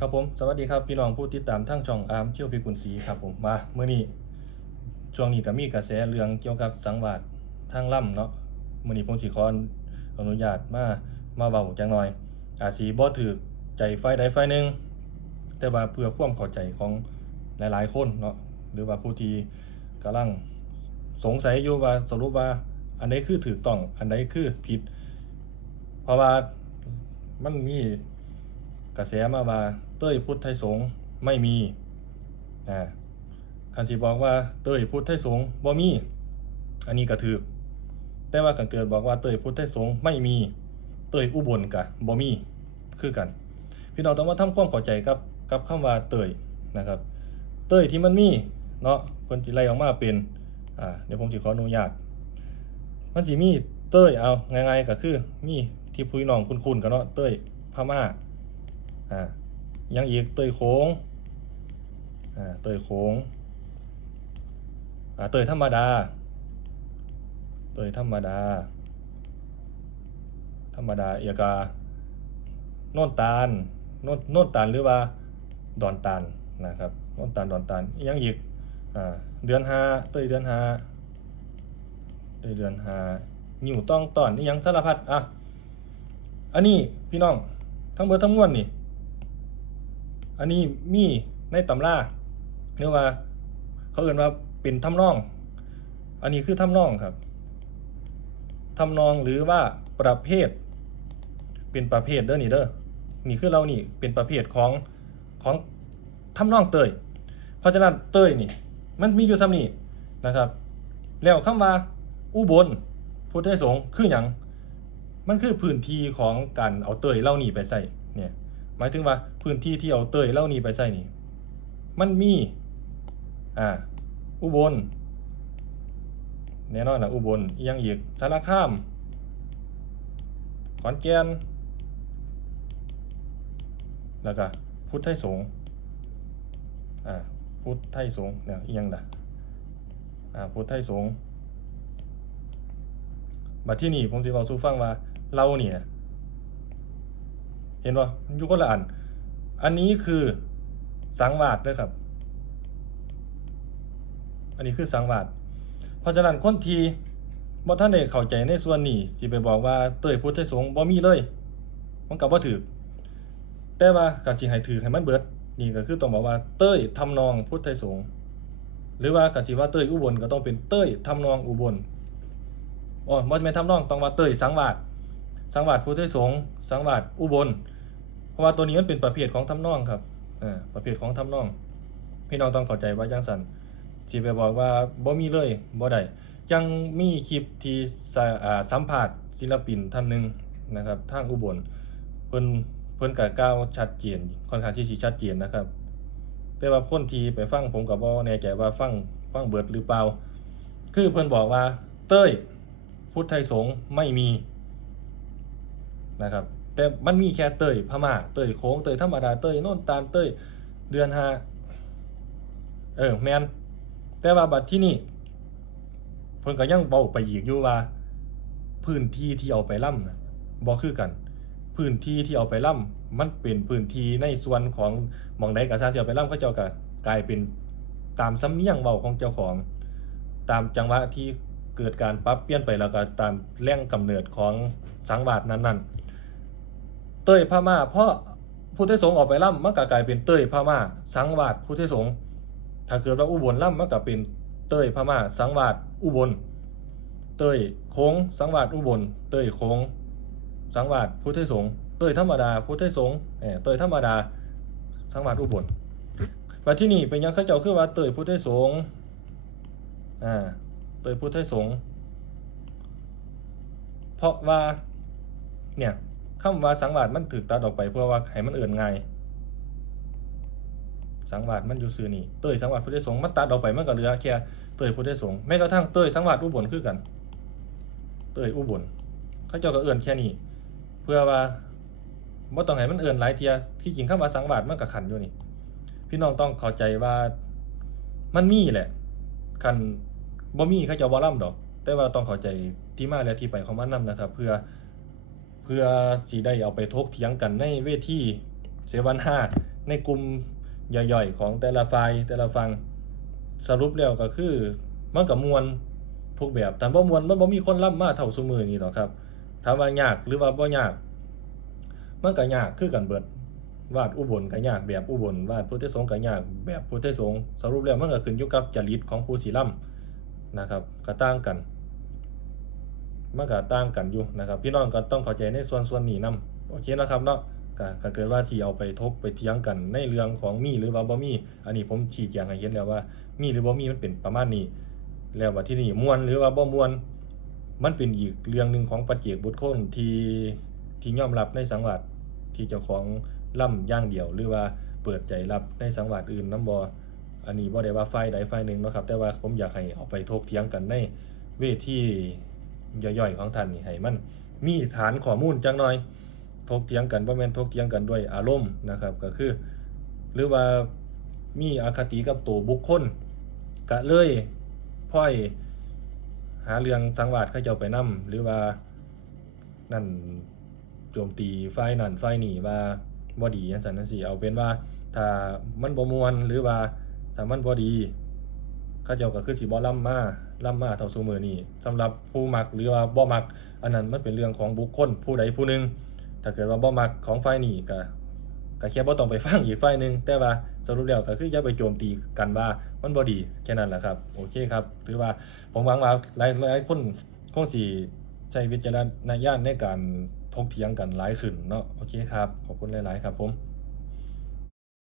ครับผมสวัสดีครับพี่น้องผู้ติดตามทั้งช่องอาร์มเชี่ยวพิกุลศรีครับผมมาเมื่อนี้ช่วงนี้ก็มีกระแสเรื่องเกี่ยวกับสังวาสทางล่ำเนาะเมื่อนี้ผมสิขออนุญาตมามาเบาจังหน่อย อาจสีบ่ถือใจไฟใดไฟหนึ่งแต่ว่าเพื่อความเข้าใจของหลายๆ คนเนาะหรือว่าผู้ที่กำลังสงสัยอยู่ว่าสรุปว่าอันใดคือถูกต้องอันใดคือผิด เพราะว่ามันมีกระแสมาว่า เต้ยพุทธไทยสงฆ์ไม่มีอ่าคันสิบอกว่าเต้ยพุทธไทยสงฆ์บ่มี อันนี้ก็ถูกแต่ว่าคันเกิดบอกว่าเต้ยพุทธไทยสงฆ์ไม่มี เต้ยอุบลกะบ่มีคือกัน พี่น้องต้องมาทำความเข้าใจกับกับคำว่าเต้ยนะครับ เต้ยที่มันมีเนาะเพิ่นสิไล่ออกมาเป็นอ่าเดี๋ยวผมสิขออนุญาตมันสิมีเต้ยเอาง่ายๆก็คือมีที่พี่น้องคุ้นๆกันเนาะเต้ยพม่าอ่า ยังอีกเตยโค้งเตยโค้งเตยธรรมดา เตยธรรมดา ธรรมดา เอียกาโน่นตาลโน่นโน่นตาลหรือว่าดอนตาลนะครับโน่นตาลดอนตาลยังอีกเดือนห้าเตยเดือนห้าเตยเดือนห้านิวต้องตอนนี่ยังสารพัดอะอันนี้พี่น้องทั้งเบอร์ทั้งมวลนี่ อันนี้มีในตำราเรียกว่า เขาเอ่นว่าเป็นทำนอง อันนี้คือทำนองครับทำนองหรือว่าประเภท เป็นประเภทเด้อนี่เด้อนี่คือเรานี่เป็นประเภทของของทำนองเตย เพราะฉะนั้นเตยนี่มันมีอยู่ซ้ำนี่นะครับ แล้วคำว่าอุบลพุทธสงฆ์คืออย่างมันคือพื้นที่ของการเอาเตยเล่านี่ไปใส่ หมายถึงว่าพื้นที่ที่เอาเตยเล่านี้ไปใส่นี่ มันมี อ่า อุบล แน่นอนนะอุบลอียังอีกสารคาม ขอนแก่น แล้วก็พุทธไทยสงฆ์ อ่า พุทธไทยสงฆ์เนี่ยอียังละอ่า พุทธไทยสงฆ์บัดที่นี่ผมจะบอกสู่ฟังว่าเราเนี่ย เห็นป่ะยู่คนละอัน อันนี้คือสังวาสด้วยครับ อันนี้คือสังวาสเพราะฉะนั้นคนทีบ่ท่านได้เข้าใจในส่วนนี้สิไปบอกว่าเตยพุทธสงฆ์บ่มีเลย มันก็บ่ถูกแต่ว่าการสิให้ถือให้มันเบิด นี่ก็คือต้องบอกว่าเต้ยทำนองพุทธสงฆ์หรือว่าการสิว่าเต้ยอุบลก็ต้องเป็นเต้ยทำนองอุบลอ๋อบ่แม่นทำนองต้องว่าเต้ยสังวาส สังวาสพุทธไทยสงฆ์สังวาสอุบล เพราะว่าตัวนี้มันเป็นประเภทของทำนองครับอ่าประเภทของทำนอง พี่น้องต้องเข้าใจว่าจังสันสิไปบอกว่าบ่มีเลยบ่ได้ยังมีคลิปที่ส,สัมภาษณ์ศิลปินท่านหนึ่งนะครับทางอุบลเพิ่นเพิ่นก็กล่าวชัดเจนค่อนข้างที่สิชัดเจนนะครับ แต่ว่าคนทีไปฟังผมก็บ่แน่ใจว่าฟังฟังเบิดหรือเปล่า คือเพิ่นบอกว่าเต้ย พุทธไทยสงฆ์ไม่มี นะครับแต่มันมีแค่เตยพม่าเตยโค้งเตยธรรมดาเตยโน่นตาลเตยเดือนห้าเออแมนแต่ว่าบัดที่นี่เพิ่นก็ยังเบาไปอีกอยู่ว่า พื้นที่ที่เอาไปล่ำนะบ่คือกัน พื้นที่ที่เอาไปล่ำมันเป็นพื้นที่ในส่วนของมองใดกระซางที่เอาไปล่ำเขาเจ้าก็กลายเป็นตามสำเนียงเว้าของเจ้าของ ตามจังหวะที่เกิดการปรับเปลี่ยนไปแล้วก็ตามแรงกำเนิดของสังวาสนั้นๆ เต้ยพม่า เพราะผู้เทศสงฆ์ออกไปล่ำมันก็กลายเป็นเต้ยพม่า สังวาสผู้เทศสงฆ์ถ้าเกิดว่าอุบลล่ำมันก็เป็นเต้ยพม่า สังวาสอุบล เต้ยโค้งสังวาสอุบล เต้ยโค้งสังวาสผู้เทศสงฆ์เต้ยธรรมดาผู้เทศสงฆ์เออเต้ยธรรมดา สังวาสอุบลว่าที่นี่เป็นยังเขาเจ้าคือว่าเต้ยผู้เทศสงฆ์อ่าเต้ยผู้เทศสงฆ์เพราะว่าเนี่ย คำว่าสังวาสมันถูกตัดออกไปเพื่อว่าให้มันเอื่นง่ายสังวาสมันอยู่ซื่อนี่เตยสังวาสพุทธสงฆ์มันตัดออกไปมันก็เหลือแค่เตยพุทธสงฆ์แม้กระทั่งเตยสังวาสอุบลคือกัน เตยอุบลเขาเจ้าก็เอื่นแค่นี้เพื่อว่าบ่ต้องให้มันเอื่นหลายเทียที่จริงคำว่าสังวาสมันก็ขันอยู่นี่ พี่น้องต้องเข้าใจว่ามันมีแหละคันบ่มีเขาเจะบ่ล่ำดอก แต่ว่าต้องเข้าใจที่มาและที่ไปของมันนํนะครับ เพื่อ พื่อสิได้เอาไปทกเถียงกันในเวทีเสวนาในกลุ่มย่อยๆ ของแต่ละฝ่ายแต่ละฝั่งสรุปแล้วก็คือมันก็มวนทุกแบบแต่บ่มวนมันบ่มีคนล่ำมาเท่าซุมือนี่หรอกครับถามว่ายากหรือว่าบ่ยากมันก็ยากคือกันเบิดวาดอุบลก็ยากแบบอุบลวาดพุทธสงฆ์ก็ยากแบบพุทธสงฆ์สรุปแล้วมันก็ขึ้นอยู่กับจริตของผู้สิล่ำนะครับก็ต่างกัน มันก็ต่างกันอยู่นะครับพี่น้องก็ต้องเข้าใจในส่วนส่วนนี้นํโอเคนะครับเนาะก็ก็เกิดว่าสิเอาไปทกไปเถียงกันในเรื่องของมีหรือว่าบ่มี อันนี้ผมชี้แจงให้เห็นแล้วว่า มีหรือบ่มีมันเป็นประมาณนี้ แล้วว่าที่นี่มวนหรือว่าบ่มวน มันเป็นอีกเรื่องหนึ่งของปัจเจกบุตรคนที่ที่ยอมรับในสังวาสที่เจ้าของล่ำย่างเดียว หรือว่าเปิดใจรับในสังวาสอื่นน้ำบออันนี้บ่ได้ว่าฝ่ายใดฝ่ายหนึ่งนะครับแต่ว่าผมอยากให้เอาไปถกเถียงกันในเวที ย่อยๆของท่านนี่ให้มันมีฐานข้อมูลจังหน่อยถกเถียงกันบ่แม่นถกเถียงกันด้วยอารมณ์นะครับ ก็คือ หรือว่ามีอคติกับตัวบุคคลก็เลยพ่อยหาเรื่องสังวาสเขาเจ้าไปนํหรือว่านั่นโจมตีฝ่ายนั่นฝ่ายนี่ว่าบ่ดีจังซั่นจังซี่เอาเป็นว่าถ้ามันบ่มวนหรือว่าถ้ามันบ่ดี ขาเจ้าก็คือสิบ่ล้ำมาล้ำมาเท่าซุมื้อนี้สำหรับผู้มักหรือว่าบ่มัก อันนั้นมันเป็นเรื่องของบุคคลผู้ใดผู้หนึ่งถ้าเกิดว่าบ่มักของฝ่ายนี้ก็ก็แค่บ่ต้องไปฟังอีกฝ่ายหนึงแต่ว่าสรุปแล้วก็คืออย่าไปโจมตีกันว่ามันบ่ดีแค่นั้นแหละครับโอเคครับถือว่าผมหวังว่าหลายหลายคนคงสิใช้วิจารณญาณในการถกเถียงกันหลายขึ้นเนาะโอเคครับขอบคุณหลาย ๆ ครับผม